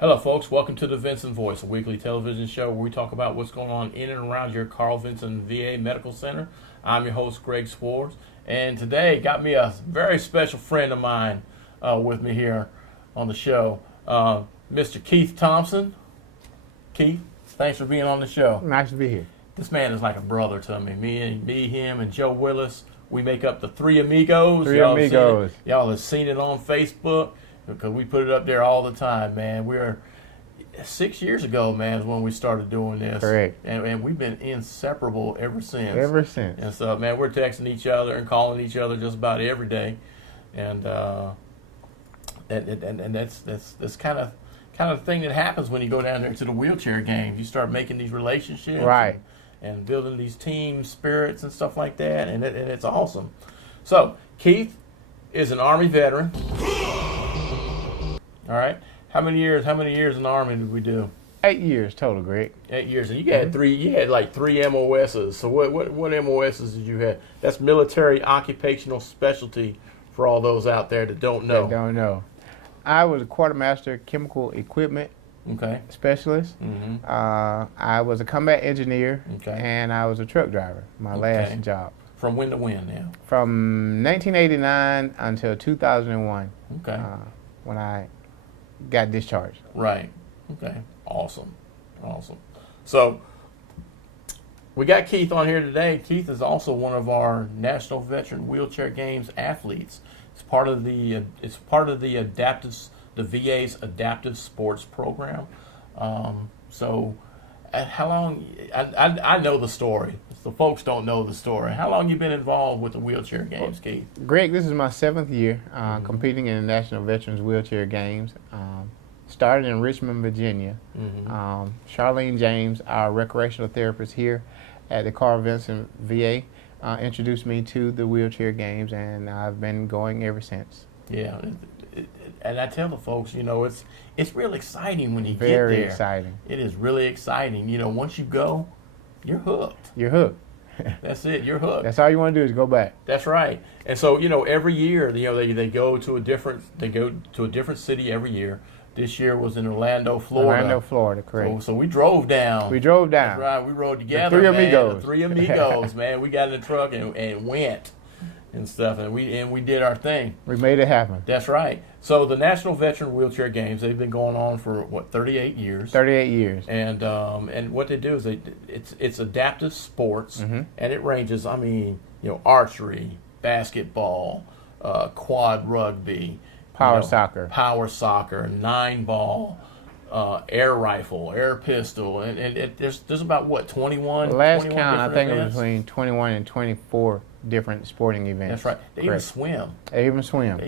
Hello, folks. Welcome to the Vinson Voice, a weekly television show where we talk about what's going on in and around your Carl Vinson VA Medical Center. I'm your host, Greg Swartz, and today got me a very special friend of mine with me here on the show, Mr. Keith Thompson. Keith, thanks for being on the show. Nice to be here. This man is like a brother to me. Me, him, and Joe Willis. We make up the Three Amigos. Y'all have seen it on Facebook because we put it up there all the time, man. We're 6 years ago, man, is when we started doing this. Correct. And we've been inseparable ever since. And so, man, we're texting each other and calling each other just about every day. And that's kind of thing that happens when you go down there to the wheelchair games. You start making these relationships. Right. And building these team spirits and stuff like that, and it's awesome. So, Keith is an Army veteran. All right. How many years in the Army did we do? 8 years total, Greg. 8 years, and you had three. You had like 3 MOSs. So what MOSs did you have? That's military occupational specialty for all those out there that don't know. I was a quartermaster chemical equipment specialist. I was a combat engineer, and I was a truck driver. My last job. From when to when now? From 1989 until 2001. When I got discharged. Right. Okay. Awesome. So we got Keith on here today. Keith is also one of our National Veteran Wheelchair Games athletes. It's part of the VA's adaptive sports program. So how long? I know the story. The folks don't know the story. How long you been involved with the wheelchair games, Keith? Greg, this is my 7th year competing in the National Veterans Wheelchair Games. Started in Richmond, Virginia. Charlene James, our recreational therapist here at the Carl Vinson VA, introduced me to the wheelchair games, and I've been going ever since. Yeah, and I tell the folks, it's real exciting when you get there. Very exciting. It is really exciting. Once you go, you're hooked. You're hooked. That's it. You're hooked. That's all you want to do is go back. That's right. And so every year, they go to a different city every year. This year was in Orlando, Florida. Correct. So we drove down. That's right. We rode together. The three amigos, man. We got in the truck and went and stuff, and we did our thing. We made it happen. That's right. So the National Veteran Wheelchair Games, they've been going on for 38 years. 38 years. And what they do is it's adaptive sports, and it ranges. Archery, basketball, quad rugby, power soccer, 9-ball. Air rifle, air pistol, and there's about 21. Last count, I think it was between 21 and 24 different sporting events. That's right. They even swim. They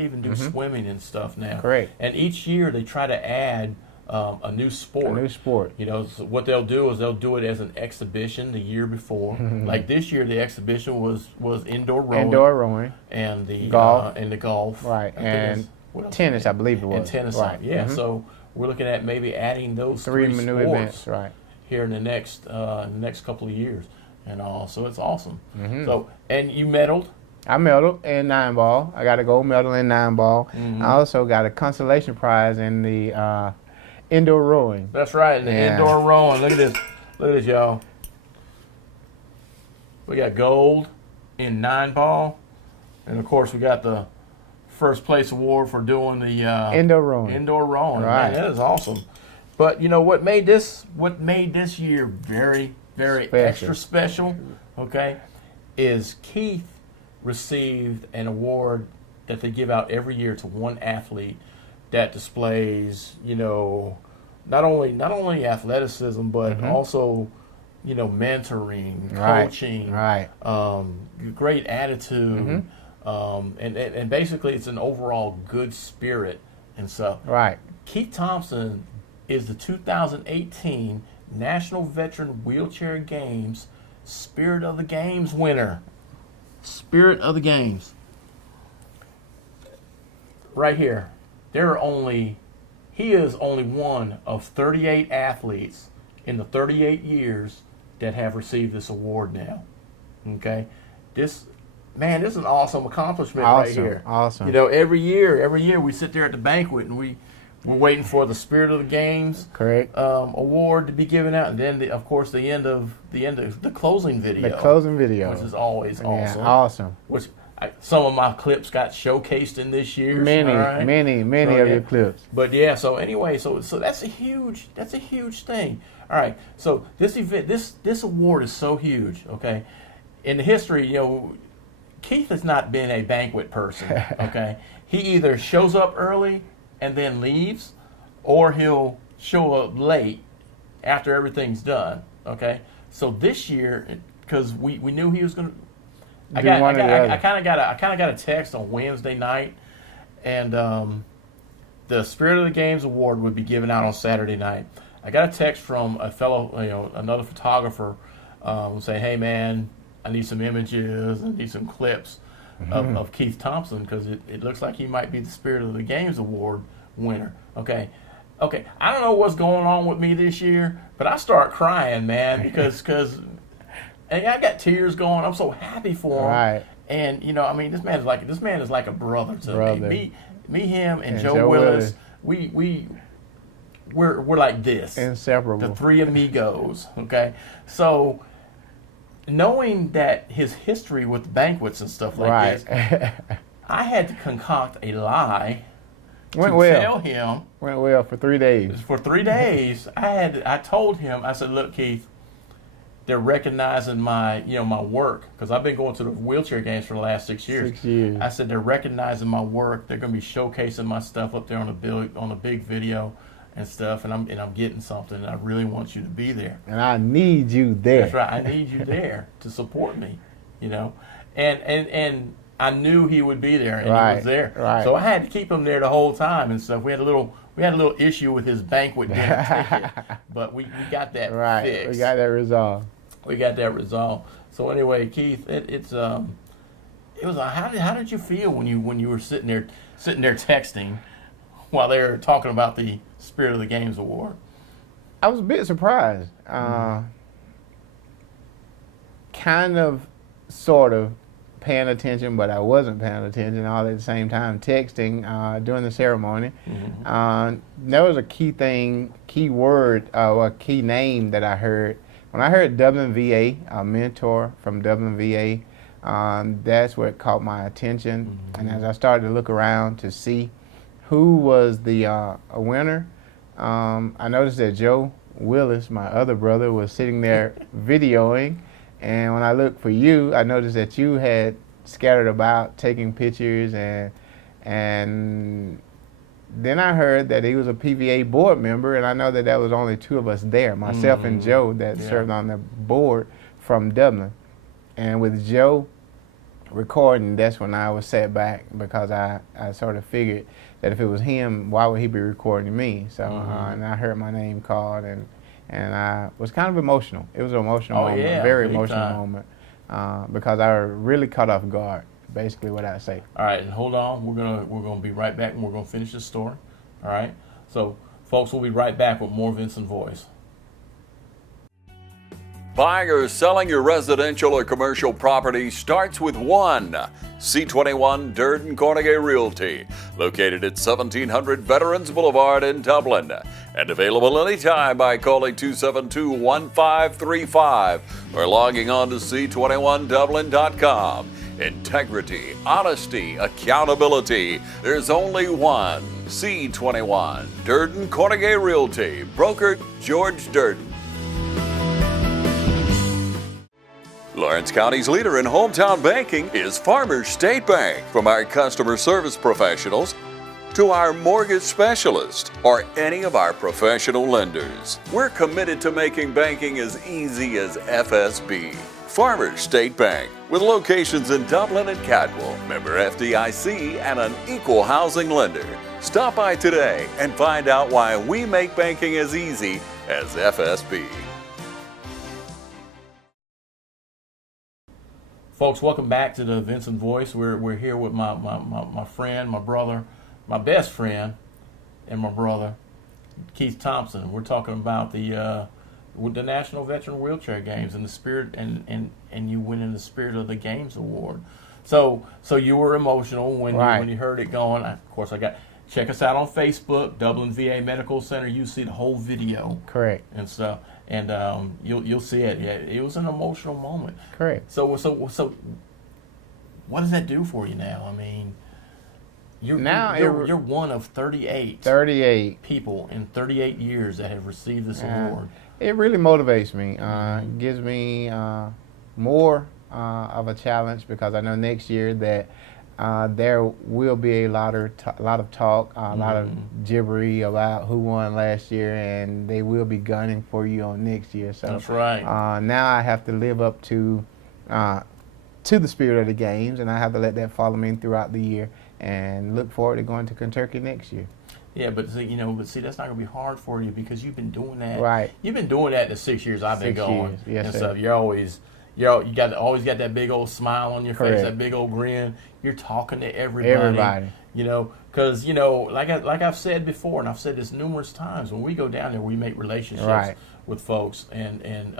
even do swimming and stuff now. Correct. And each year they try to add a new sport. So what they'll do is they'll do it as an exhibition the year before. Like this year, the exhibition was indoor rowing. And the golf. Right. And tennis, I believe it was. And tennis. Right. Yeah. So we're looking at maybe adding those 3 sports new events, here in the next couple of years, and all. So it's awesome. So, and you medaled. I medaled in 9-ball. I got a gold medal in 9-ball. I also got a consolation prize in the indoor rowing. That's right, indoor rowing. Look at this, y'all. We got gold in 9-ball, and of course we got the first place award for doing the indoor rowing. Right. Man, that is awesome. But what made this year very, very extra special, is Keith received an award that they give out every year to one athlete that displays, not only athleticism but also, mentoring, coaching, great attitude. And basically it's an overall good spirit and stuff. Right. Keith Thompson is the 2018 National Veteran Wheelchair Games Spirit of the Games winner. Spirit of the Games. Right here. He is only one of 38 athletes in the 38 years that have received this award now. Okay? This is an awesome accomplishment right here. Awesome. Every year we sit there at the banquet and we We're waiting for the Spirit of the Games Correct. award to be given out, and then of course the end of the closing video. The closing video, which is always awesome. Yeah, awesome. Which some of my clips got showcased in this year. Many So, of your clips. But yeah, so anyway, so that's a huge thing. All right, so this event, this award is so huge. Okay, in the history, Keith has not been a banquet person. Okay, he either shows up early and then leaves, or he'll show up late after everything's done. Okay, so this year, because we knew he was going to. I kind of got a text on Wednesday night, and the Spirit of the Games award would be given out on Saturday night. I got a text from a fellow, another photographer, saying, "Hey man, I need some images, I need some clips of Keith Thompson, because it looks like he might be the Spirit of the Games award winner." Okay, I don't know what's going on with me this year, but I start crying, man, because and I got tears going. I'm so happy for him. Right. And this man is like a brother to me. Me, him, and Joe Willis. We're like this. Inseparable. The three amigos. Okay. So knowing that his history with banquets and stuff like this, I had to concoct a lie tell him. Went well for 3 days. For 3 days, I told him, I said, "Look, Keith, they're recognizing my work, because I've been going to the wheelchair games for the last 6 years. 6 years. I said they're recognizing my work. They're going to be showcasing my stuff up there on the big video and stuff, and I'm getting something. And I really want you to be there. And I need you there." That's right. I need you there to support me. And I knew he would be there, and he was there. Right. So I had to keep him there the whole time and stuff. We had a little issue with his banquet dinner ticket, but we got that fixed. We got that resolved. So anyway, Keith, it was how did you feel when you were sitting there texting while they were talking about the Spirit of the Games award? I was a bit surprised. Kind of, sort of paying attention, but I wasn't paying attention all at the same time, texting during the ceremony. There was a key word, or key name that I heard. When I heard WVA, a mentor from WVA, that's what caught my attention. And as I started to look around to see who was the winner, I noticed that Joe Willis, my other brother, was sitting there videoing. And when I looked for you, I noticed that you had scattered about taking pictures, and then I heard that he was a PVA board member, and I know that was only two of us there, myself and Joe, that served on the board from Dublin. And with Joe recording, that's when I was set back, because I sort of figured that if it was him, why would he be recording me? So and I heard my name called, and I was kind of emotional. It was an emotional moment, a very emotional moment, because I really caught off guard, basically what I say. All right, and hold on. We're gonna be right back, and we're gonna finish this story. All right. So, folks, we'll be right back with more Vinson Voice. Buying or selling your residential or commercial property starts with one. C21 Durden Carnegie Realty, located at 1700 Veterans Boulevard in Dublin, and available anytime by calling 272-1535 or logging on to c21dublin.com. Integrity, honesty, accountability. There's only one. C21 Durden Carnegie Realty, broker George Durden. Lawrence County's leader in hometown banking is Farmers State Bank. From our customer service professionals to our mortgage specialist or any of our professional lenders, we're committed to making banking as easy as FSB. Farmers State Bank, with locations in Dublin and Cadwell, member FDIC, and an equal housing lender. Stop by today and find out why we make banking as easy as FSB. Folks, welcome back to the Vinson Voice. We're here with my friend, my brother, my best friend, and my brother, Keith Thompson. We're talking about the National Veteran Wheelchair Games and the spirit, and you winning the Spirit of the Games award. So you were emotional when you heard it going. Of course, I got check us out on Facebook, Dublin VA Medical Center. You see the whole video Correct. and stuff, and you'll see it. Yeah, it was an emotional moment. Correct. So what does that do for you now? I mean, you're one of 38 people in 38 years that have received this award. It really motivates me. Gives me more of a challenge, because I know next year that there will be a lot of talk, a lot of gibbery about who won last year, and they will be gunning for you on next year. So that's right. Now I have to live up to the spirit of the games, and I have to let that follow me throughout the year, and look forward to going to Kentucky next year. Yeah, but see, that's not gonna be hard for you, because you've been doing that. Right. You've been doing that the 6 years I've been 6 going. years. Yes, and sir. stuff. You always got that big old smile on your Correct. face, that big old grin. You're talking to everybody. Because like I've said before, and I've said this numerous times, when we go down there, we make relationships with folks, and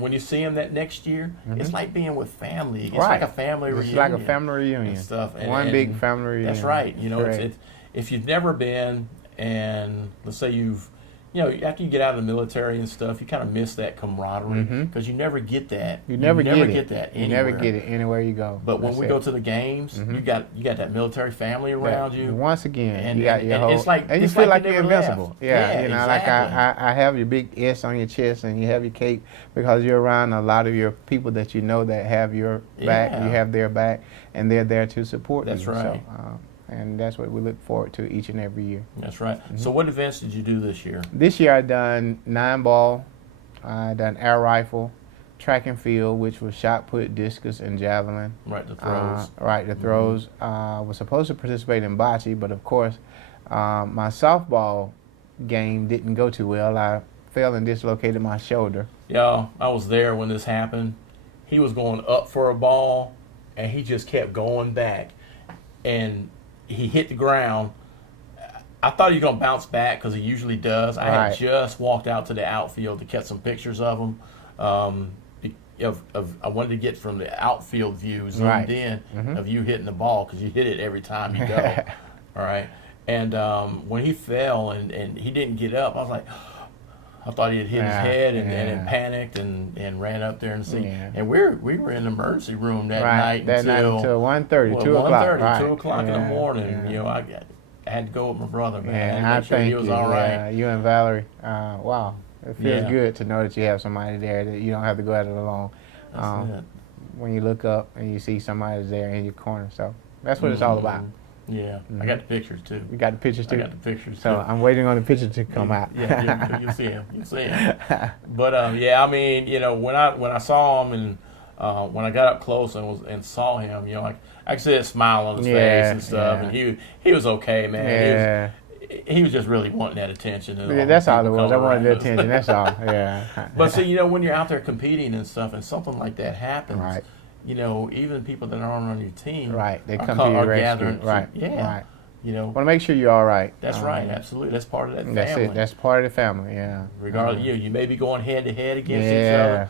when you see them that next year, it's like being with family. It's like a family reunion. It's like a family reunion. And stuff. One big family reunion. That's right. It's if you've never been, and let's say after you get out of the military and stuff, you kind of miss that camaraderie, because you never get that. You never get that You anywhere. never get it anywhere you go. But when we go to the games, you got that military family around you. Once again, and you got your whole, it's like, and you it's feel like you're never invincible. left. Yeah, exactly. like I have your big S on your chest, and you have your cape, because you're around a lot of your people that you know that have your back, you have their back, and they're there to support you. That's right. So, and that's what we look forward to each and every year. That's right. So what events did you do this year? This year I done 9-ball, I done air rifle, track and field, which was shot put, discus, and javelin. Right, the throws. The throws. Was supposed to participate in bocce, but of course, my softball game didn't go too well. I fell and dislocated my shoulder. Y'all, I was there when this happened. He was going up for a ball, and he just kept going back, and he hit the ground. I thought he was going to bounce back, because he usually does. I had just walked out to the outfield to catch some pictures of him. I wanted to get from the outfield view zoomed in of you hitting the ball, because you hit it every time you go. All right. And when he fell and he didn't get up, I was like, I thought he had hit his head and panicked and ran up there and see. And we were in the emergency room that night until 1:30, 2 o'clock. 2 o'clock in the morning. I had to go with my brother, man. I make sure he was all right. You and Valerie. Wow. It feels good to know that you have somebody there, that you don't have to go at it alone. That's it. When you look up and you see somebody's there in your corner. So that's what it's all about. Yeah, I got the pictures too. You got the pictures too? I got the pictures so too. I'm waiting on the pictures to come out. Yeah, you'll see him. You'll see him. But I mean, when I saw him, and when I got up close and saw him, I could see that smile on his face and stuff, and he was okay, man. Yeah. He was just really wanting that attention. And That's all it was. I wanted the attention. That's all. Yeah. But see, when you're out there competing and stuff, and something like that happens, right. Even people that aren't on your team, they come to your rescue. Gathering, right. Want to make sure you're all right. That's right, absolutely. That's part of that family. That's it. That's part of the family. Yeah. Regardless, you may be going head to head against each other,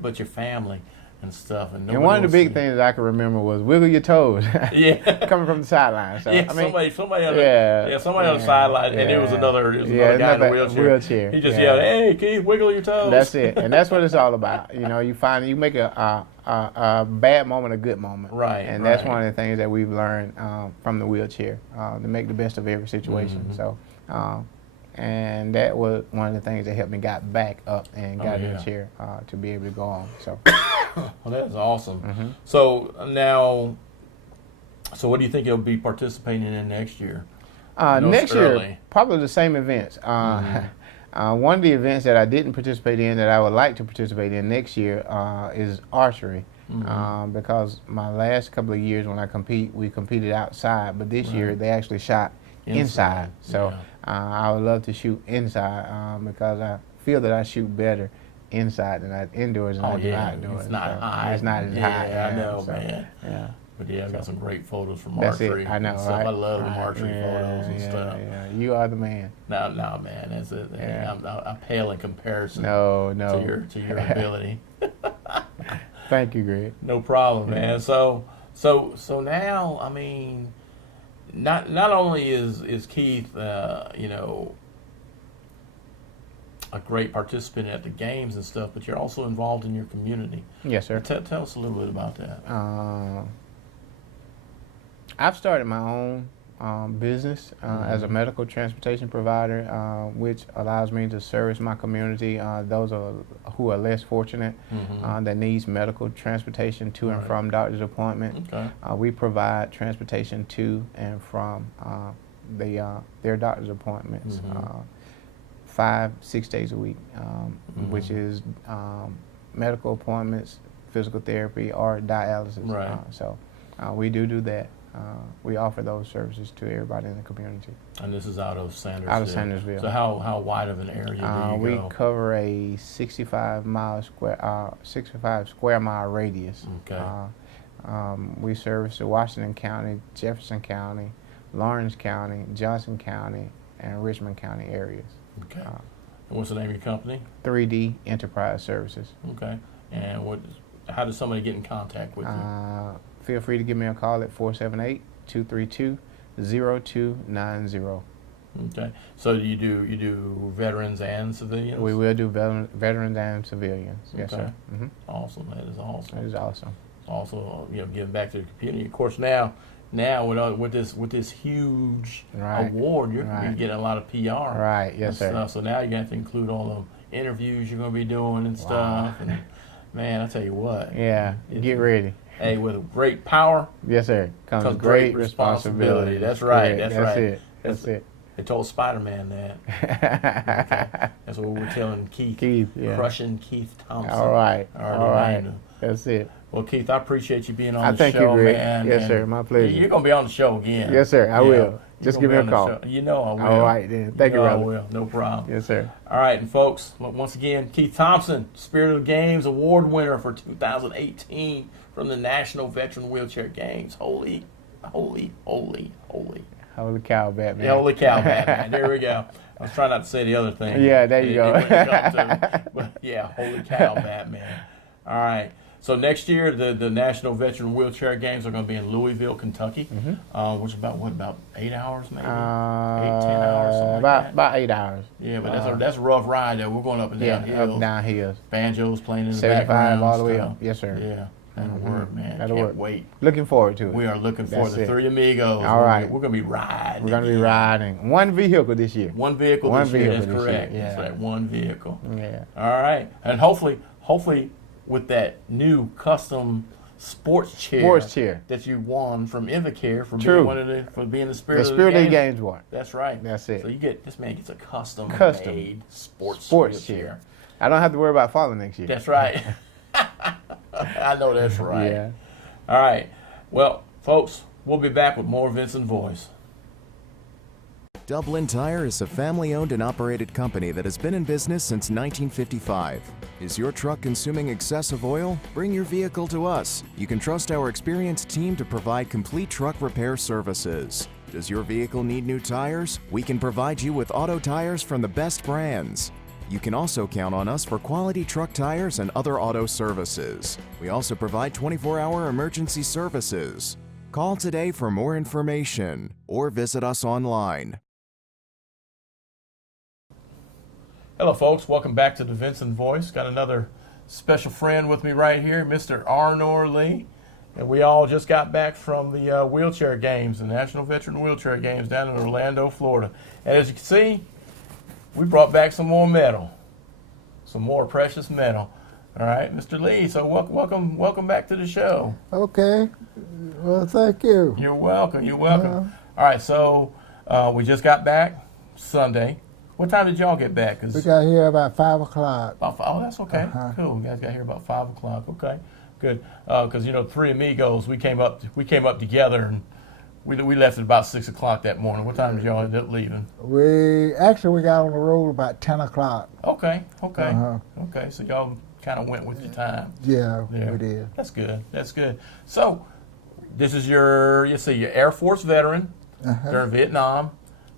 but your family and stuff. And one of the big things that I can remember was wiggle your toes. Coming from the sideline. So, somebody on the sideline, and there was another guy in a wheelchair. He just yelled, "Hey, Keith, wiggle your toes." That's it, and that's what it's all about. You make a bad moment a good moment. Right. And that's one of the things that we've learned from the wheelchair, to make the best of every situation. So, and that was one of the things that helped me got back up and got in the chair to be able to go on. So. Well, that's awesome. So now, what do you think you'll be participating in next year? Next year, probably the same events. One of the events that I didn't participate in that I would like to participate in next year is archery. Because my last couple of years when we competed outside, but this year they actually shot inside. So I would love to shoot inside because I feel that I shoot better inside than indoors than I do outdoors. It's not high. It's not as high. I know, man. Yeah. But I've got some great photos from archery. I know, right? I love them archery photos and stuff. Yeah, you are the man. No, man, that's it. I pale in comparison. No. To your ability. Thank you, Greg. No problem, man. So now, I mean, not only is Keith, you know, a great participant at the games and stuff, but you're also involved in your community. Yes, sir. Tell us a little bit about that. I've started my own business as a medical transportation provider, which allows me to service my community, those who are less fortunate, that needs medical transportation to and from doctor's appointment. Okay. We provide transportation to and from their doctor's appointments 5-6 days a week, which is medical appointments, physical therapy, or dialysis. Right. So we do that. We offer those services to everybody in the community. And this is out of Sandersville. Out of Sandersville. So how wide of an area do you go? We cover a 65 square mile radius. Okay. We service the Washington County, Jefferson County, Lawrence County, Johnson County, and Richmond County areas. Okay. And what's the name of your company? 3D Enterprise Services. Okay. And how does somebody get in contact with you? Feel free to give me a call at 478-232-0290. Okay. So you do veterans and civilians? We will do veterans and civilians. Yes, Okay. sir. Awesome. That is awesome. That is awesome. Also, you know, giving back to the community. Of course, now with this huge award, you're getting a lot of PR. Right. Yes, sir. So now you're gonna have to include all the interviews you're gonna be doing and stuff. And man, I tell you what. Yeah. Get ready. Hey, with great power, yes, sir, comes great responsibility. That's right. Correct. That's right. It. That's it. They told Spider-Man that. Okay. That's what we were telling Keith. Yeah. Crushing Keith Thompson. All right. All right. That's it. Well, Keith, I appreciate you being on the thank show, you, Greg. man. Yes, sir. My pleasure. You're going to be on the show again. Yes, sir. I will. Just give me a call. You know I will. All right, then. Thank you, brother. I will. No problem. Yes, sir. All right, and folks, once again, Keith Thompson, Spirit of the Games Award winner for 2018 from the National Veteran Wheelchair Games. Holy, holy, holy, holy. Holy cow, Batman. Yeah, holy cow, Batman. There we go. I was trying not to say the other thing. Yeah, there you go. It wouldn't come to me. But yeah, holy cow, Batman. All right. So next year, the National Veteran Wheelchair Games are going to be in Louisville, Kentucky, which is about 8 hours, maybe 8-10 hours, something like that. About 8 hours. Yeah, but that's a rough ride there. We're going up and down hills. Up and down hills. Banjos playing in the 75 background. all the way up. Yes, sir. Yeah, that'll work, man. That'll Can't work. wait. Looking forward to it. We are looking for That's the it. Three Amigos. All right. We're going to be riding. We're going to be riding. One vehicle this year. One vehicle One this year. vehicle That's this correct. year, yeah. That's right. One vehicle. Yeah. All right. And hopefully with that new custom sports chair that you won from Invacare for True. being the Spirit The of Spirit the of the Games. Games one. That's right. That's it. So this man gets a custom made sports chair. I don't have to worry about falling next year. That's right. I know that's right. Yeah. All right. Well, folks, we'll be back with more Vinson Voice. Dublin Tire is a family-owned and operated company that has been in business since 1955. Is your truck consuming excessive oil? Bring your vehicle to us. You can trust our experienced team to provide complete truck repair services. Does your vehicle need new tires? We can provide you with auto tires from the best brands. You can also count on us for quality truck tires and other auto services. We also provide 24-hour emergency services. Call today for more information or visit us online. Hello, folks. Welcome back to the Vinson Voice. Got another special friend with me right here, Mr. Arnor Lee. And we all just got back from the wheelchair games, the National Veteran Wheelchair Games down in Orlando, Florida. And as you can see, we brought back some more metal, some more precious metal. All right, Mr. Lee. So welcome back to the show. Okay. Well, thank you. You're welcome. You're welcome. All right. So we just got back Sunday. What time did y'all get back? We got here about 5 o'clock. Oh, that's okay. Cool. You guys got here about 5 o'clock. Okay, good. Because Three Amigos, we came up together, and we left at about 6 o'clock that morning. What time did y'all end up leaving? We got on the road about 10 o'clock. Okay. Okay. So y'all kind of went with your time. Yeah, we did. That's good. So this is your Air Force veteran during Vietnam.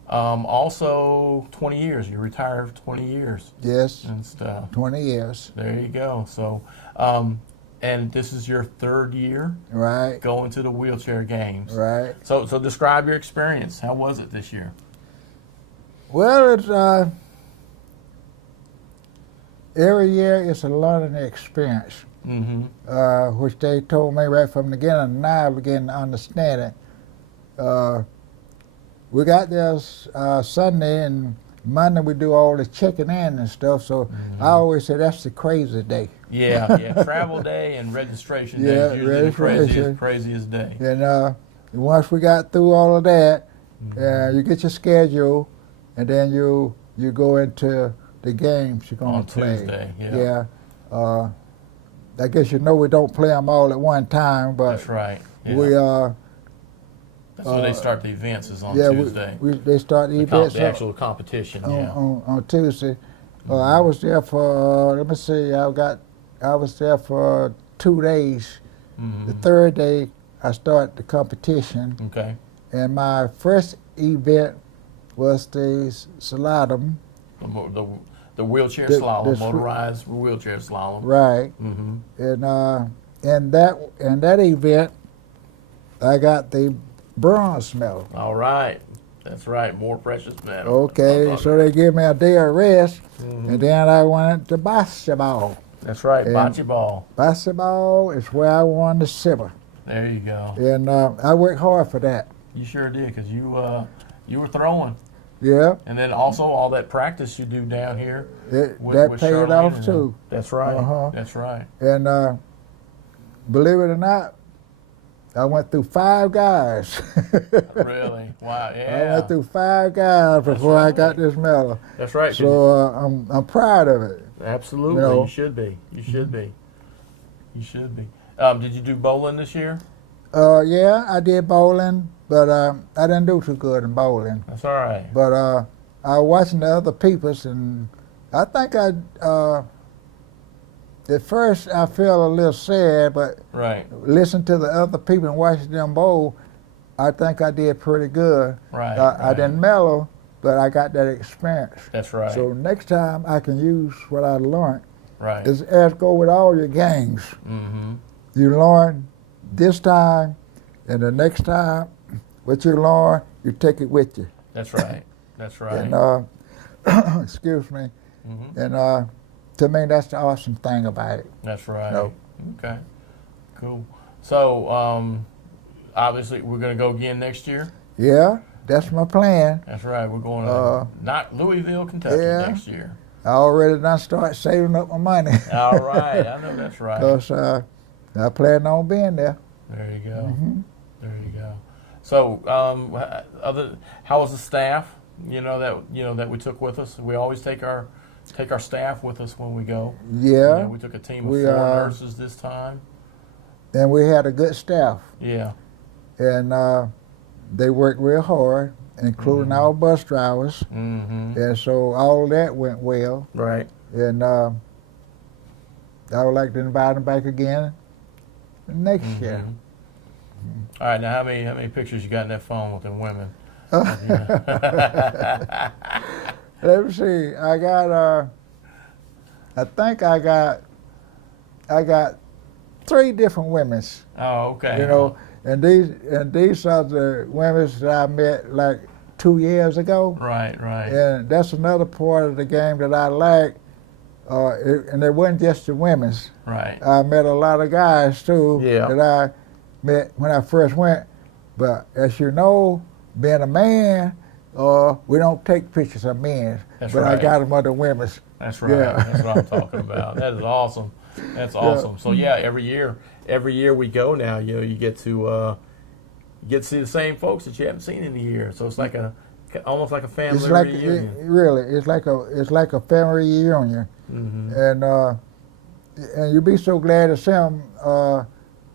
Also 20 years. You retired for 20 years. Yes. And stuff. 20 years. There you go. So And this is your third year Right. going to the wheelchair games. Right. So describe your experience. How was it this year? Well, it's every year it's a learning experience, which they told me right from the beginning. And now I begin to understand it. We got there Sunday, and Monday we do all the checking in and stuff. So I always say that's the crazy day. Yeah. Travel day and registration day is usually the craziest day. And once we got through all of that, you get your schedule, and then you go into the games you're going to play. Tuesday, yeah. I guess we don't play them all at one time, but that's right. Yeah. we that's when they start the events is on yeah, Tuesday. They start the events the actual competition. on Tuesday. I was there for let me see. I was there for 2 days. The third day I started the competition. Okay. And my first event was the slalom. The wheelchair slalom, motorized wheelchair slalom. Right. And in that event, I got the bronze medal. All right. That's right. More precious medal. Okay, so they gave me a day of rest, and then I went to basketball. That's right. And Bocce ball. Basketball is where I won the silver. There you go. And I worked hard for that. You sure did, because you were throwing. Yeah. And then also all that practice you do down here. That paid Charlene off too. That's right. Uh-huh. That's right. And believe it or not, I went through 5 guys. Really? Wow. Yeah. I went through 5 guys before I got this medal. That's right. So I'm proud of it. Absolutely. You know. You should be. You should be. You should be. Did you do bowling this year? Yeah, I did bowling, but I didn't do too good in bowling. That's all right. But I was watching the other people's, and I think at first I felt a little sad, but Right. listen to the other people and watching them bowl, I think I did pretty good. Right. I didn't medal, but I got that experience. That's right. So next time I can use what I learned. Right. It's as go with all your games. Mm-hmm. You learn this time, and the next time, what you learn, you take it with you. That's right. That's right. And excuse me. And to me, that's the awesome thing about it. That's right. No. Okay. Cool. So obviously we're going to go again next year. Yeah, that's my plan. That's right. We're going to not Louisville, Kentucky next year. I already done start saving up my money. All right. I know that's right. Because I plan on being there. There you go. There you go. So, how was the staff? That we took with us. We always take our staff with us when we go. Yeah. We took a team of 4 nurses this time. And we had a good staff. Yeah. And they worked real hard, including our bus drivers. And so all of that went well. Right. And I would like to invite them back again next year. All right. Now, how many pictures you got in that phone with them women? Let me see. I got. I think I got 3 different women's. Oh, okay. You know, and these are the women that I met like 2 years ago. Right. And that's another part of the game that I like. And it wasn't just the women's. Right. I met a lot of guys too that I met when I first went. But as you know, being a man, we don't take pictures of men. That's but right. I got them of the women's. That's right. Yeah. That's what I'm talking about. That is awesome. That's awesome. So yeah, every year we go now. You get to see the same folks that you haven't seen in a year. So it's like almost like a family reunion. It's like a family reunion. And you'd be so glad to see them.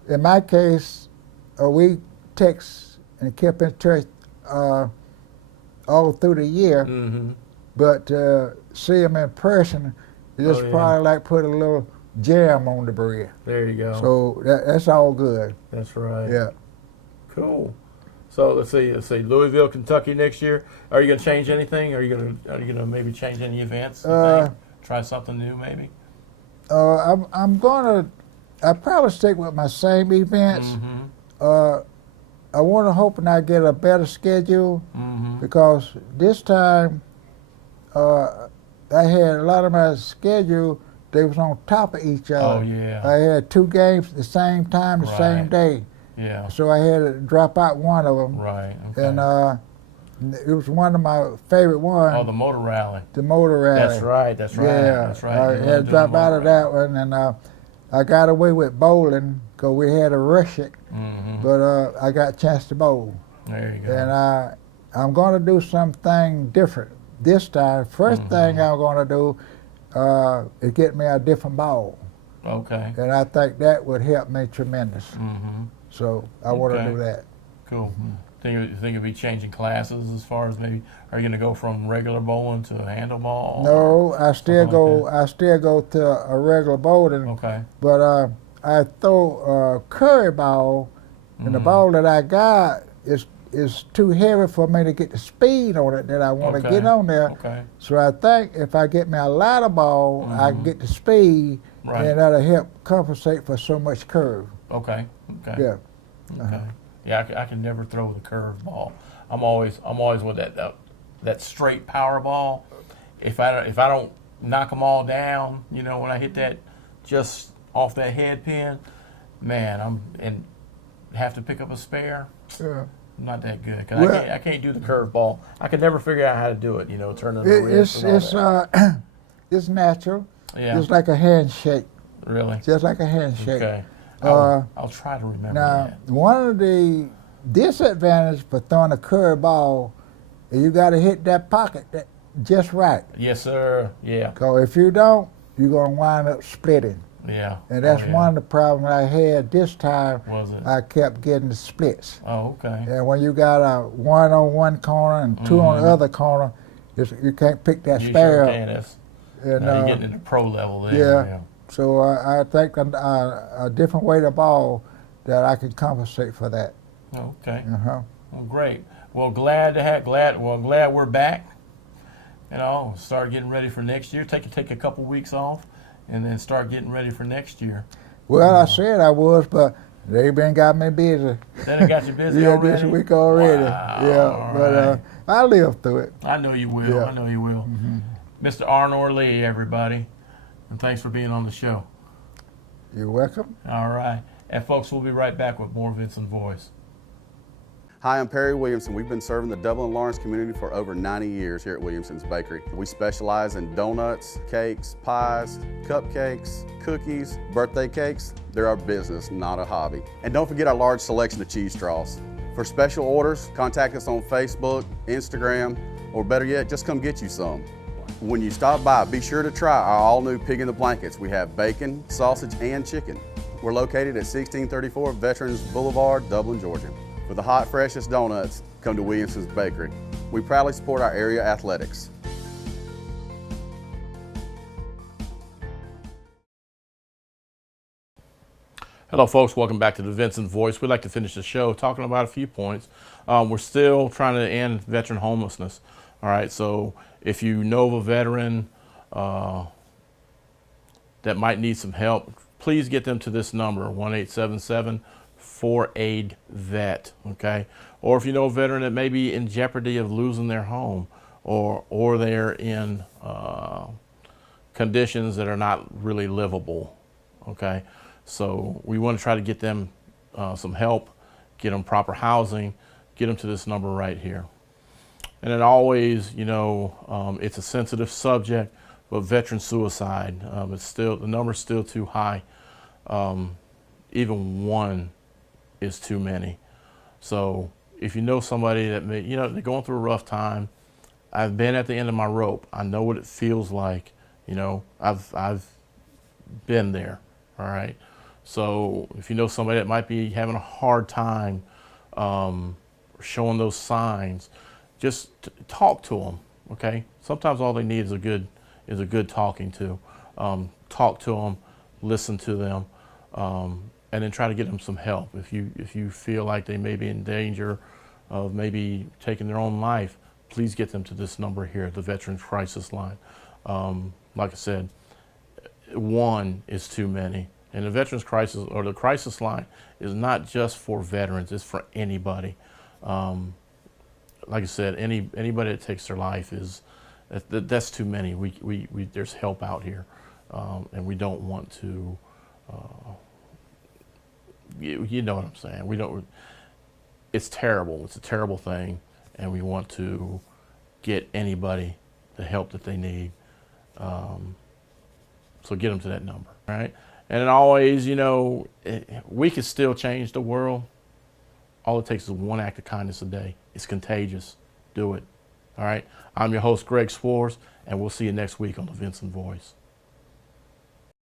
In my case, we text and kept in touch all through the year. But see them in person, it's probably like put a little jam on the bread. There you go. So that's all good. That's right. Yeah. Cool. So let's see, Louisville, Kentucky next year. Are you going to change anything? Are you going to maybe change any events? You think? Try something new, maybe. I'm gonna. I probably stick with my same events. Mm-hmm. I want to hope and I get a better schedule Mm-hmm. because this time I had a lot of my schedule. They was on top of each other. Oh, yeah. I had 2 games at the same time, the same Right. day. Yeah. So I had to drop out one of them. Right. Okay. And it was one of my favorite ones. Oh, the motor rally. The motor rally. That's right. That's right. Yeah, That's right. I You had love to doing drop the out motor of rally. that one, and I got away with bowling because we had to rush it. Mm-hmm. But I got a chance to bowl, There you go. and I'm going to do something different this time. First thing I'm going to do is get me a different ball, Okay. and I think that would help me tremendous. Mm-hmm. So I want to Okay. do that. Cool. You think you'll be changing classes as far as maybe? Are you going to go from regular bowling to handleball? No, I still something like go. I still go to a regular bowling. Okay. But I throw a curry ball, and the ball that I got is too heavy for me to get the speed on it that I want to Okay. get on there. Okay. So I think if I get me a lighter ball, I can get the speed, Right. and that'll help compensate for so much curve. Okay. Okay. Yeah. Okay. Yeah, I can never throw the curved ball. I'm always with that straight power ball. If I don't knock them all down, when I hit that just off that head pin, man, and have to pick up a spare. Yeah. I'm not that good. 'Cause Well- I can't do the curved ball. I could never figure out how to do it. Turn it the wrist It's and all that. it's natural. Yeah. It's like a handshake, Really. just like a handshake. Okay. Uh, I'll try to remember Now, that. one of the disadvantages for throwing a curve ball is you got to hit that pocket just right. Yes, sir. Yeah. Because if you don't, you're going to wind up splitting. Yeah. And that's Oh, yeah. one of the problems I had this time. Was it? I kept getting the splits. Oh, okay. And when you got a 1 on one corner and 2 on the other corner, you can't pick that You spare sure up. can. That's, And, you're getting into pro level there. yeah. So I think a different way to ball that I can compensate for that. Okay. Uh-huh. Well, great. Well, glad we're back. Start getting ready for next year. Take a couple weeks off, and then start getting ready for next year. Well, I said I was, but they been got me busy. Then it got you busy Yeah, already. this week already. Wow, Yeah, all but right. I live through it. I know you will. Yeah. I know you will. Mr. Arnor Lee, everybody, and thanks for being on the show. You're welcome. All right, and folks, we'll be right back with more Vinson Voice. Hi, I'm Perry Williamson. We've been serving the Dublin Lawrence community for over 90 years here at Williamson's Bakery. We specialize in donuts, cakes, pies, cupcakes, cookies, birthday cakes. They're our business, not a hobby. And don't forget our large selection of cheese straws. For special orders, contact us on Facebook, Instagram, or better yet, just come get you some. When you stop by, be sure to try our all-new Pig in the Blankets. We have bacon, sausage, and chicken. We're located at 1634 Veterans Boulevard, Dublin, Georgia. For the hot, freshest donuts, come to Williamson's Bakery. We proudly support our area athletics. Hello, folks. Welcome back to the Vinson Voice. We'd like to finish the show talking about a few points. We're still trying to end veteran homelessness. All right, so if you know of a veteran that might need some help, please get them to this number, 1-877-4AID-VET, okay? Or if you know a veteran that may be in jeopardy of losing their home, or they're in conditions that are not really livable, okay? So we want to try to get them some help, get them proper housing, get them to this number right here. And then always, it's a sensitive subject, but veteran suicide, the number's still too high. Even one is too many. So if you know somebody that may, they're going through a rough time, I've been at the end of my rope. I know what it feels like. I've been there. All right. So if you know somebody that might be having a hard time showing those signs, just talk to them. Okay. Sometimes all they need is a good talking to. Talk to them, listen to them, and then try to get them some help. If you feel like they may be in danger of maybe taking their own life, please get them to this number here, the Veterans Crisis Line. Like I said, one is too many, And the Veterans Crisis, or the Crisis Line, is not just for veterans, it's for anybody. Like I said, anybody that takes their life that's too many. There's help out here, and we don't want to. You know what I'm saying? We don't. It's terrible. It's a terrible thing, and we want to get anybody the help that they need. So get them to that number, right? And then always, we can still change the world. All it takes is one act of kindness a day. It's contagious. Do it. All right? I'm your host, Greg Swartz, and we'll see you next week on the Vinson Voice.